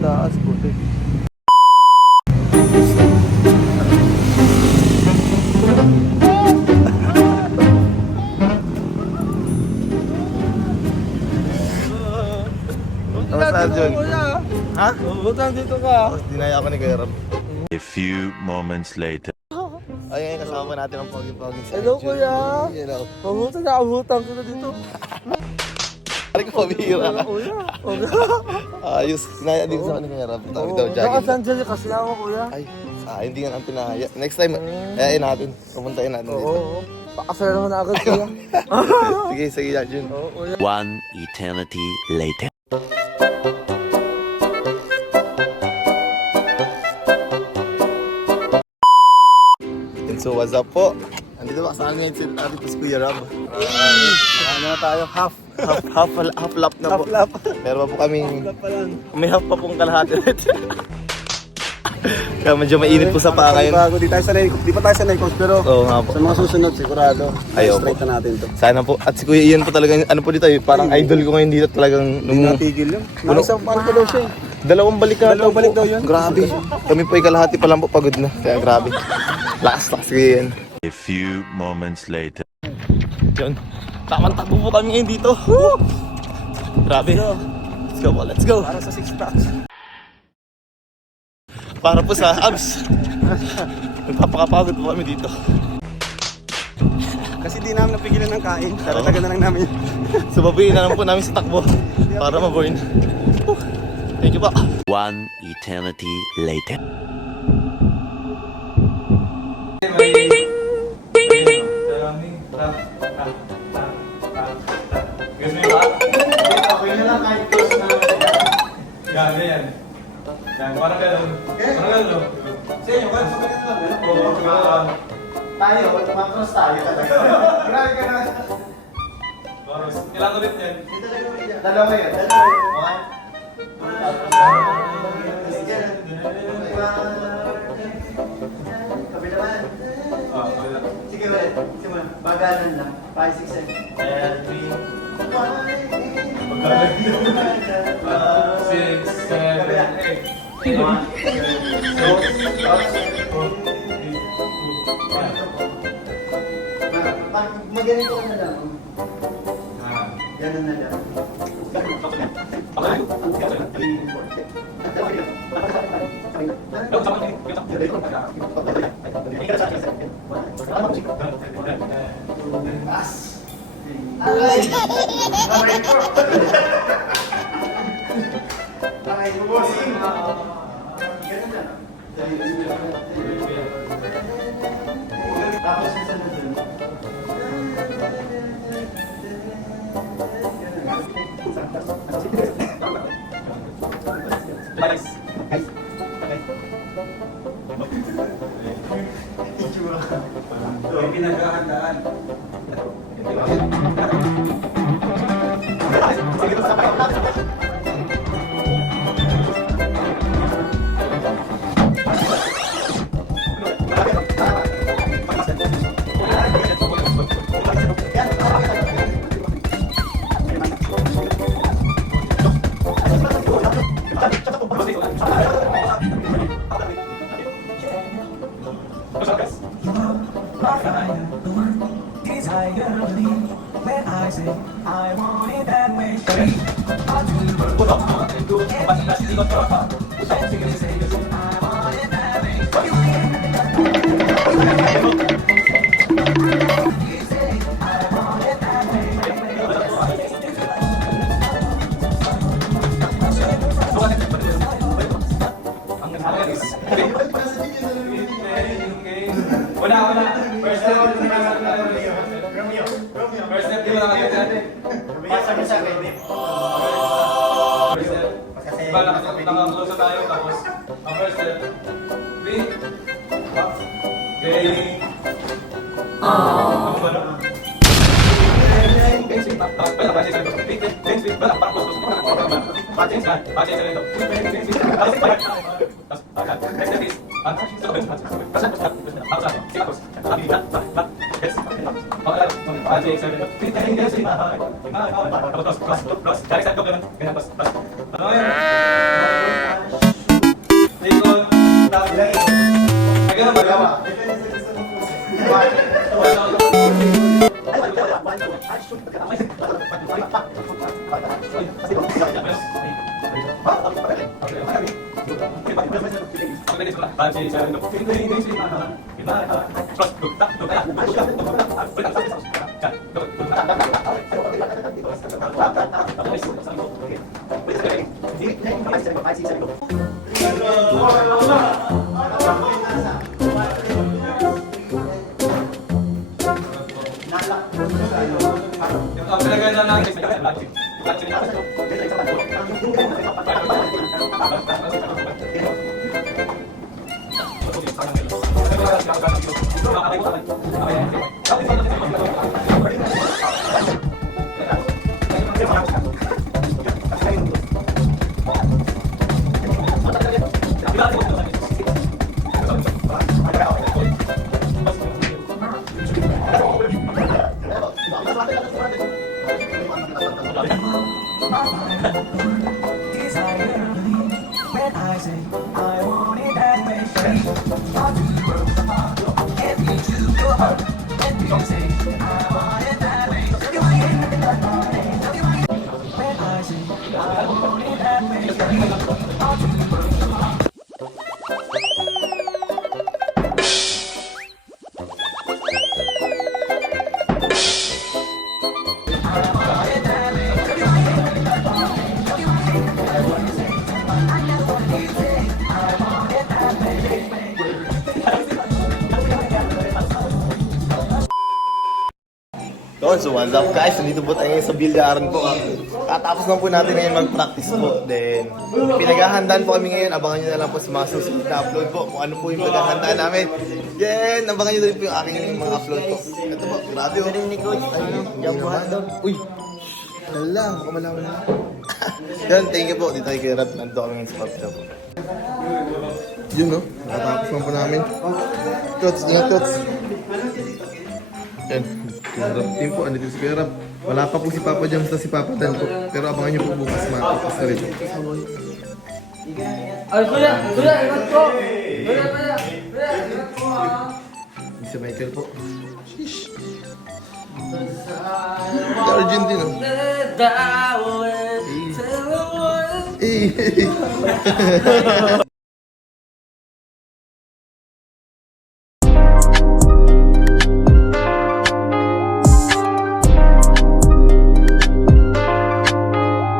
taas, puti. Saan dyan? Ha? Butang dito ka. Dinaya ako ni Kuya Ram. A few moments later. Ay, ngayon kasama natin ang pogi-pogi sa Hello, Kuya. Hello. Pabutang na, abutang ko na dito. Pari ko pabihira ka. Kuya. Ayos. Dinaya din sa akin ni Kuya Ram. Tawag daw, jogging. Nakasan dyan kasi ako, Kuya. Ay, hindi nga ang pinahaya. Next time, ayayin natin. Pumuntahin natin dito. Oo. Pakasala naman agad, Kuya. Sige, sige, Jun. Oo, Kuya. One eternity later. So, what's up po? Andito ba kasama ngayon si Kuya Ram? Ano na tayo? Half Half lap na po. lap. Meron pa po kaming, Half pa lang. may half pa pong kalahati. Kaya medyo mainit po sa paa ngayon. Bago, di pa tayo sanay, coach, pero Oo nga po. sa mga susunod, sigurado. Ayaw po. Straight na natin to. Sana po. At si Kuya Ian po talaga, ano po dito, parang idol ko ngayon dito talagang Hindi natigil yun. Nakasang paano ko daw siya eh. Dalawang balik Dalawang balik daw yun. Grabe. Kami po ay kalahati pa lang po pagod na. Kaya grabe. Lakas si Kuya Ian. A few moments later. Yun. Tamang takbo po kami ngayon dito. Woo! Grabe. Let's go po, let's go. Para sa 6 packs. Para po sa abs. Nagpapakapagod po kami dito. Kasi di namin napigilan ng kain. Karatagan na lang namin. So babayin na lang po namin sa takbo para ma-burn. Thank you po. One eternity later. Gano'n yan. Yan, parang gano'n. Parang gano'n. Sa inyo, parang sa ganun lang. Oo, gano'n. Tayo, matros tayo talaga. Grabe ka na. Parang, kailangan ulit yan. Dalawa yan. Sige ulit. Simula. Bagalan lang. 5, 6, 7. Maganito ka na lang. Ganun na lang. Tapos sa sunod dun. May pinaghahandaan. Wala. First step, First step, di ba natin? Pasa mo sa akin. First step. Diba, naka-close na tayo, tapos, ang first step, 3, okay. Ano ba na? Ang pinaganda lang So what's up guys, nandito po tayo ngayon sa bilyaran po. Katapos lang po natin ngayon mag-practice po. Then, pinaghahandaan po kami ngayon. Abangan nyo na lang po sa mga susunod na upload po. Kung ano po yung pinaghahandaan namin. Yan, abangan nyo din po yung aking mga upload po. Ito po, radio. Uy, wala, mukhang malaman na. Yan, thank you po. Dito tayo kay Rap. Nandito kami ngayon sa pub shop. Yun no, nakatapos lang po namin. Coach, ingat coach. Yan. Yung Rap team po, andito si Kuya Rap. Wala pa po si Papa Jams na si Papa Dan po. Pero abangan nyo po bukas makakapos na rin. Ay, kuya, ingat po. Kuya, ingat po ha. Si Michael po. Sheesh. Si Argentine oh. Eh.